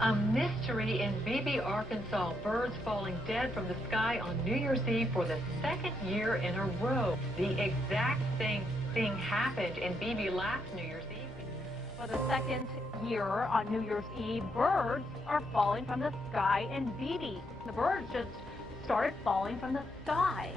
A mystery in Beebe, Arkansas. Birds falling dead from the sky on New Year's Eve for the second year in a row. The exact same thing happened in Beebe last New Year's Eve. For the second year on New Year's Eve, birds are falling from the sky in Beebe. The birds just started falling from the sky.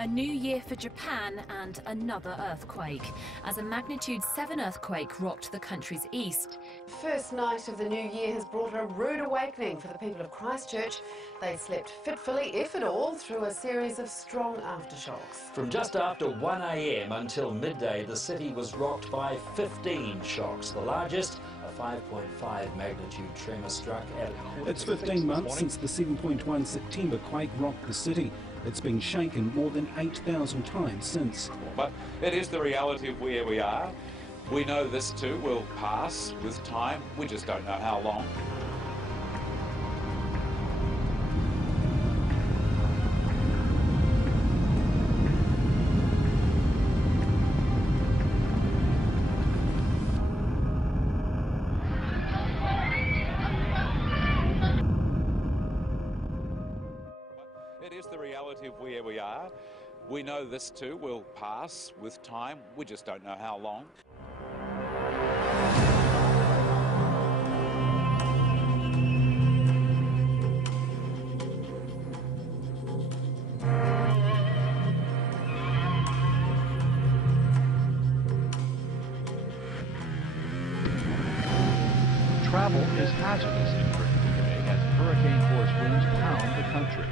A new year for Japan and another earthquake, as a magnitude 7 earthquake rocked the country's east. First night of the new year has brought a rude awakening for the people of Christchurch. They slept fitfully, if at all, through a series of strong aftershocks. From just after 1 a.m. until midday, the city was rocked by 15 shocks. The largest, a 5.5 magnitude tremor, struck at... It's 15 months since the 7.1 September quake rocked the city. It's been shaken more than 8,000 times since. But it is the reality of where we are. We know this too will pass with time. We just don't know how long. It is the reality of where we are. We know this too will pass with time. We just don't know how long. Travel is hazardous in Britain today as hurricane-force winds pound the country.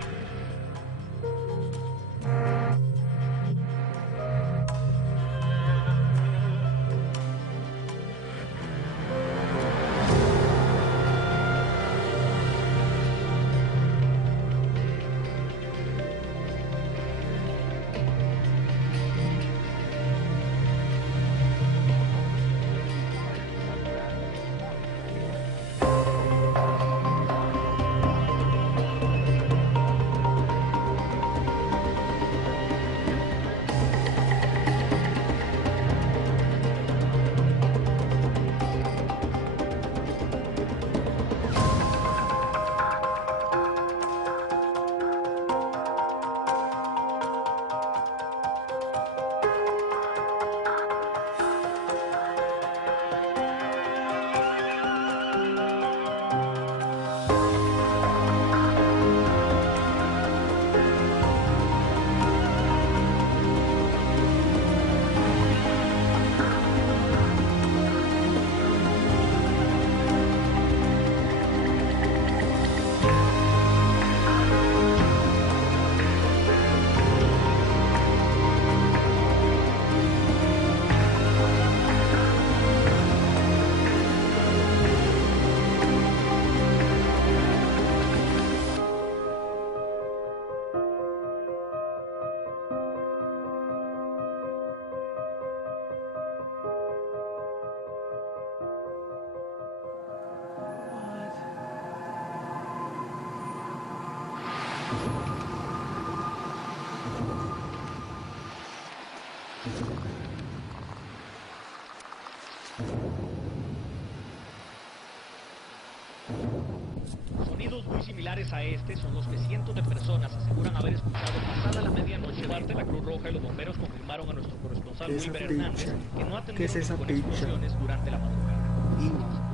Sonidos muy similares a este son los que cientos de personas aseguran haber escuchado pasada la medianoche. Parte la Cruz Roja y los bomberos confirmaron a nuestro corresponsal Wilber Hernández que no atendieron con explosiones durante la madrugada.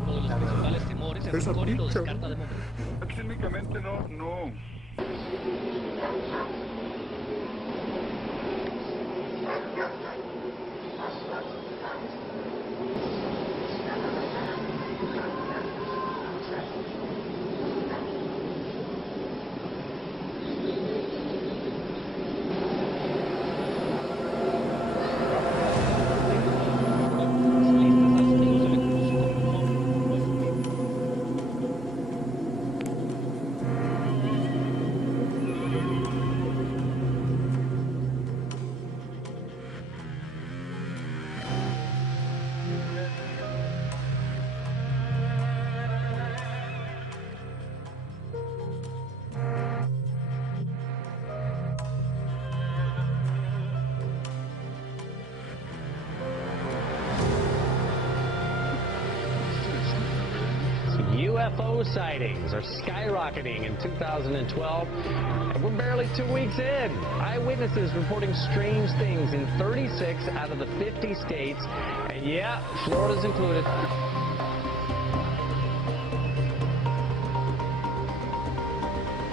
Uno de los principales temores es el rincón y lo descarta de momento. Técnicamente no. UFO sightings are skyrocketing in 2012, and we're barely 2 weeks in. Eyewitnesses reporting strange things in 36 out of the 50 states, and yeah, Florida's included.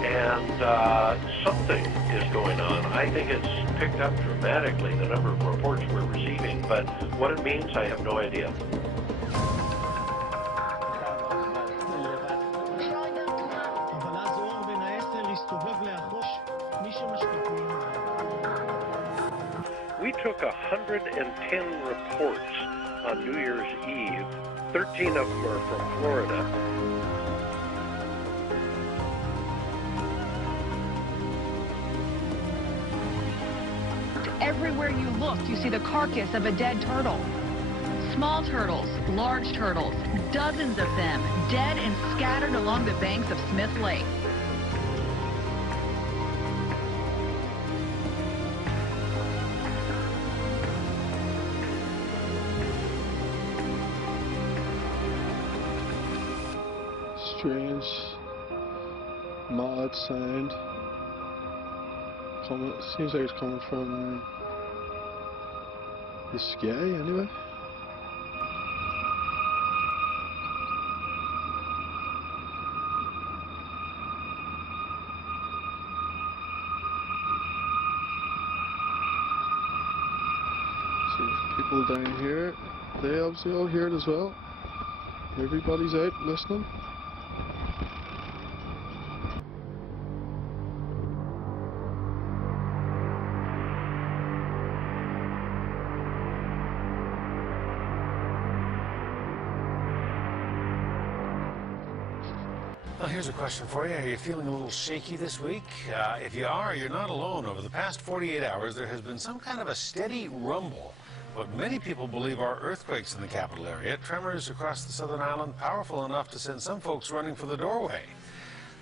And something is going on. I think it's picked up dramatically, the number of reports we're receiving, but what it means, I have no idea. We took 110 reports on New Year's Eve. 13 of them are from Florida. Everywhere you look, you see the carcass of a dead turtle. Small turtles, large turtles, dozens of them, dead and scattered along the banks of Smith Lake. Strange, mad sound. Seems like it's coming from the sky anyway. See people down here, they obviously all hear it as well. Everybody's out listening. Well, here's a question for you. Are you feeling a little shaky this week? If you are, you're not alone. Over the past 48 hours, there has been some kind of a steady rumble. What many people believe are earthquakes in the capital area, tremors across the southern island, powerful enough to send some folks running for the doorway.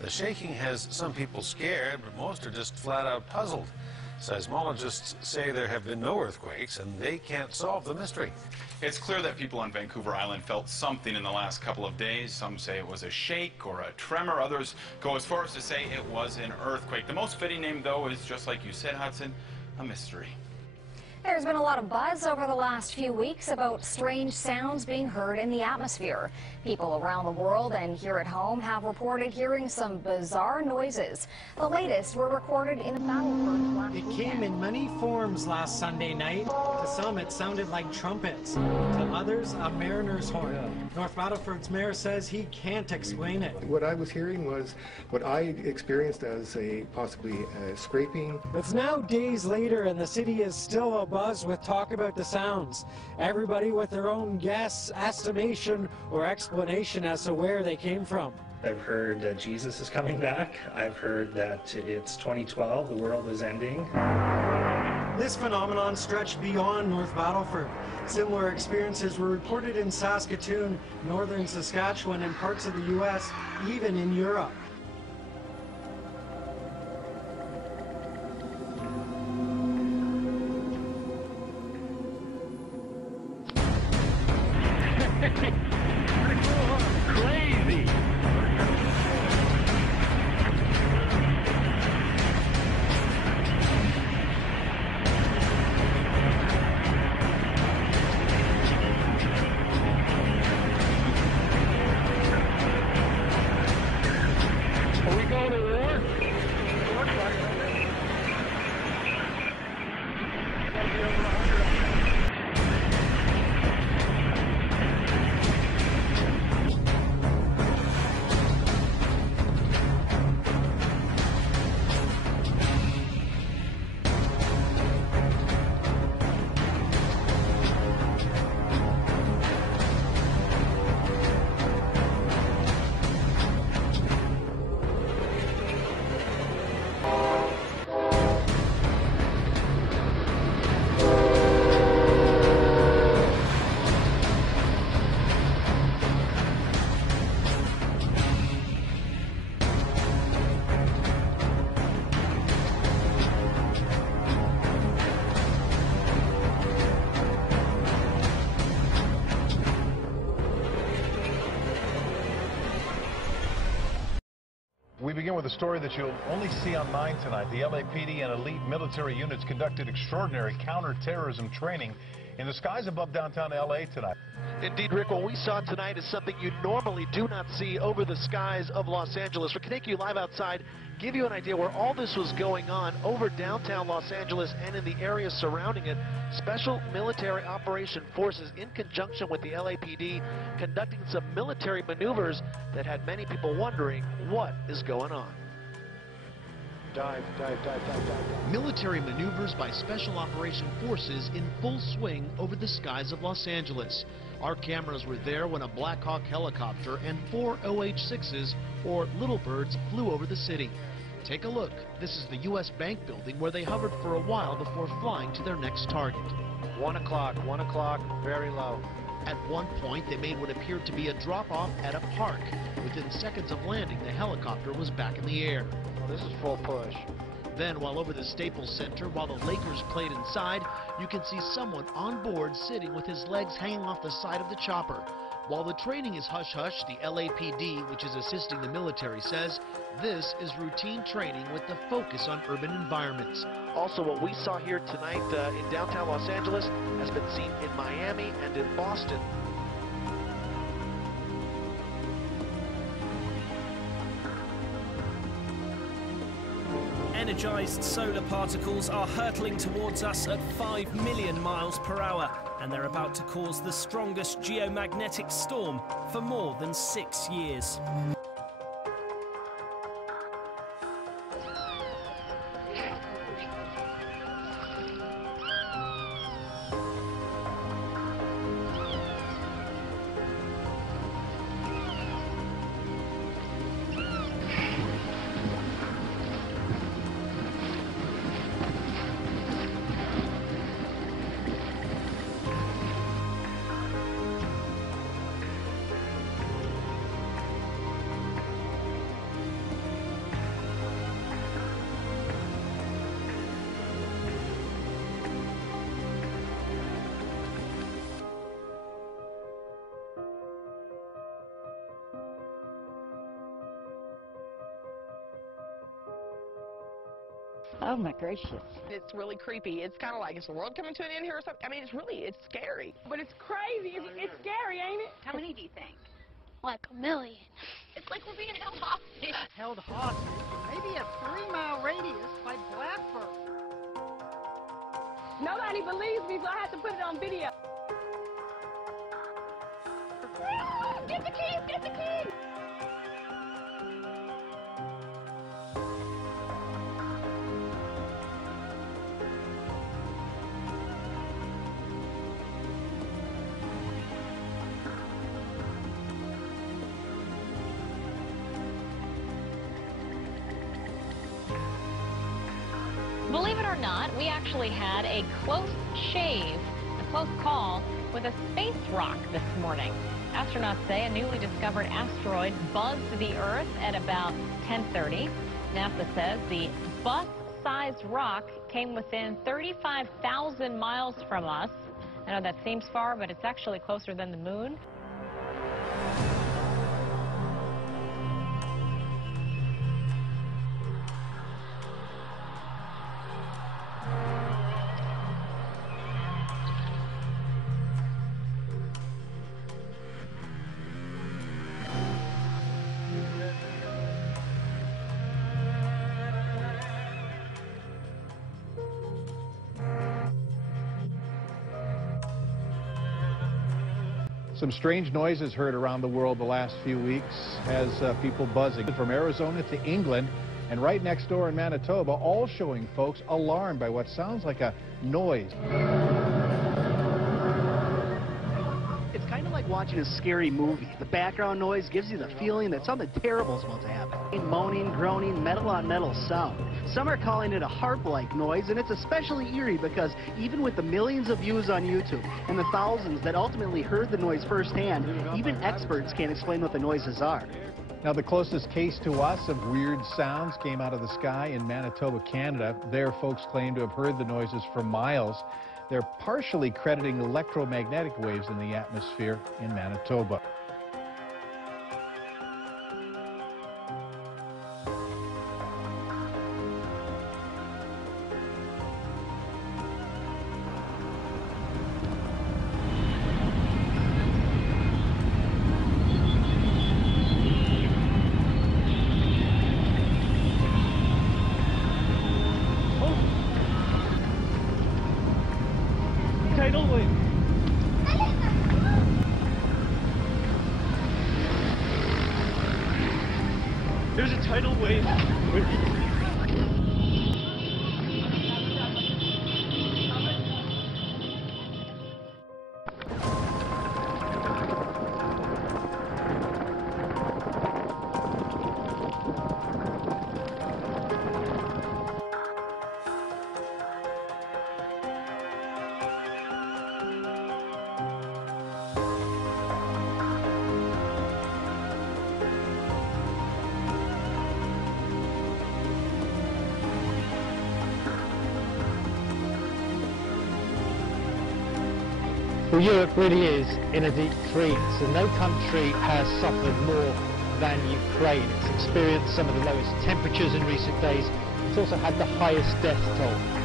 The shaking has some people scared, but most are just flat out puzzled. Seismologists say there have been no earthquakes, and they can't solve the mystery. It's clear that people on Vancouver Island felt something in the last couple of days. Some say it was a shake or a tremor. Others go as far as to say it was an earthquake. The most fitting name, though, is, just like you said, Hudson, a mystery. There's been a lot of buzz over the last few weeks about strange sounds being heard in the atmosphere. People around the world and here at home have reported hearing some bizarre noises. The latest were recorded in the Battleford last weekend. It came in many forms last Sunday night. To some, it sounded like trumpets. To others, a mariner's horn. North Battleford's mayor says he can't explain it. What I was hearing was what I experienced as possibly a scraping. It's now days later and the city is still abuzz with talk about the sounds. Everybody with their own guess, estimation, or explanation as to where they came from. I've heard that Jesus is coming back. I've heard that it's 2012, the world is ending. This phenomenon stretched beyond North Battleford. Similar experiences were reported in Saskatoon, northern Saskatchewan, and parts of the U.S., even in Europe. Crazy! Are we going to war? Looks like it. Gotta be over 100. begin with a story that you'll only see on 9 tonight. The LAPD and elite military units conducted extraordinary counterterrorism training in the skies above downtown LA tonight. Indeed, Rick, what we saw tonight is something you normally do not see over the skies of Los Angeles. We're going to take you live outside, give you an idea where all this was going on over downtown Los Angeles and in the area surrounding it. Special military operation forces, in conjunction with the LAPD, conducting some military maneuvers that had many people wondering what is going on. Dive, dive, dive, dive, dive, dive. Military maneuvers by Special Operation Forces in full swing over the skies of Los Angeles. Our cameras were there when a Black Hawk helicopter and 4 OH-6s, or Little Birds, flew over the city. Take a look. This is the U.S. Bank building where they hovered for a while before flying to their next target. 1 o'clock, very low. At one point, they made what appeared to be a drop-off at a park. Within seconds of landing, the helicopter was back in the air. This is full push. Then, while over the Staples Center, while the Lakers played inside, you can see someone on board sitting with his legs hanging off the side of the chopper. While the training is hush-hush, the LAPD, which is assisting the military, says this is routine training with the focus on urban environments. Also, what we saw here tonight in downtown Los Angeles has been seen in Miami and in Boston. Energized solar particles are hurtling towards us at 5 million miles per hour, and they're about to cause the strongest geomagnetic storm for more than 6 years. Oh my gracious. It's really creepy. It's kind of like, is the world coming to an end here or something? I mean, it's scary. But it's crazy. It's scary, ain't it? How many do you think? Like a million. It's like we're being held hostage. Held hostage? Maybe a 3-mile radius by Blackbird. Nobody believes me, so I have to put it on video. Get the keys! Get the keys! Believe it or not, we actually had a close shave, a close call with a space rock this morning. Astronauts say a newly discovered asteroid buzzed the Earth at about 10:30. NASA says the bus-sized rock came within 35,000 miles from us. I know that seems far, but it's actually closer than the moon. Some strange noises heard around the world the last few weeks has people buzzing from Arizona to England and right next door in Manitoba, all showing folks alarmed by what sounds like a noise. It's kind of like watching a scary movie. The background noise gives you the feeling that something terrible is about to happen. Moaning, groaning, metal on metal sound. Some are calling it a harp-like noise, and it's especially eerie because even with the millions of views on YouTube and the thousands that ultimately heard the noise firsthand, even experts can't explain what the noises are. Now, the closest case to us of weird sounds came out of the sky in Manitoba, Canada. There, folks claim to have heard the noises for miles. They're partially crediting electromagnetic waves in the atmosphere in Manitoba. tidal wave. There's a tidal wave. Well, Europe really is in a deep freeze, and no country has suffered more than Ukraine. It's experienced some of the lowest temperatures in recent days. It's also had the highest death toll.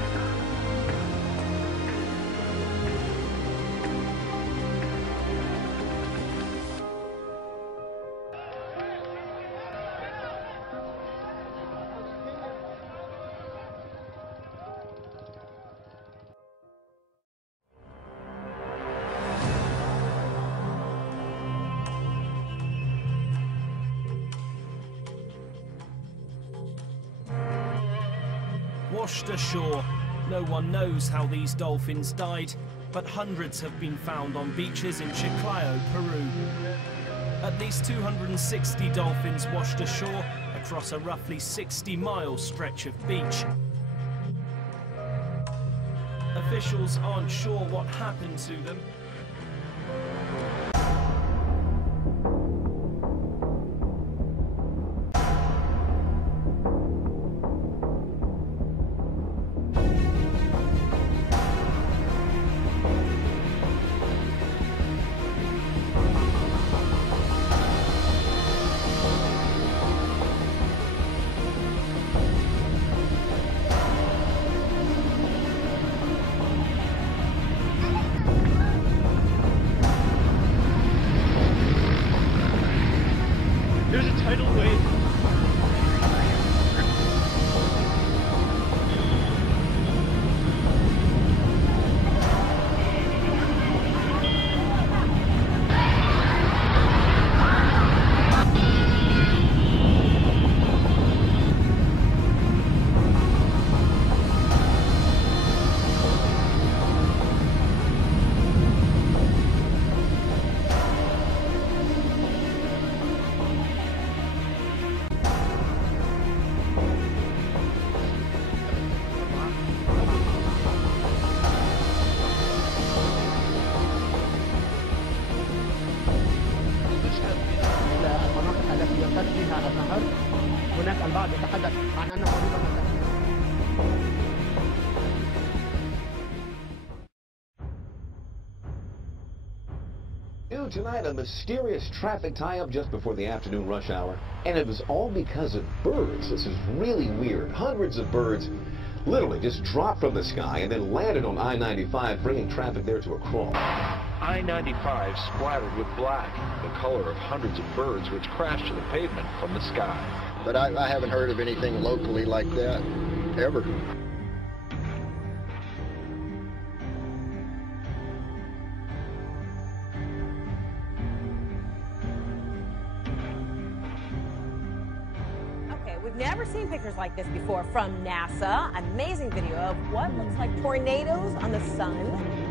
Washed ashore. No one knows how these dolphins died, but hundreds have been found on beaches in Chiclayo, Peru. At least 260 dolphins washed ashore across a roughly 60-mile stretch of beach. Officials aren't sure what happened to them. There's a tidal wave. هناك البعض يتحدث عن أنه ربما Tonight, a mysterious traffic tie-up just before the afternoon rush hour, and it was all because of birds. This is really weird. Hundreds of birds literally just dropped from the sky and then landed on I-95, bringing traffic there to a crawl. I-95 splattered with black, the color of hundreds of birds which crashed to the pavement from the sky. But I haven't heard of anything locally like that, ever. We've never seen pictures like this before from NASA. Amazing video of what looks like tornadoes on the sun.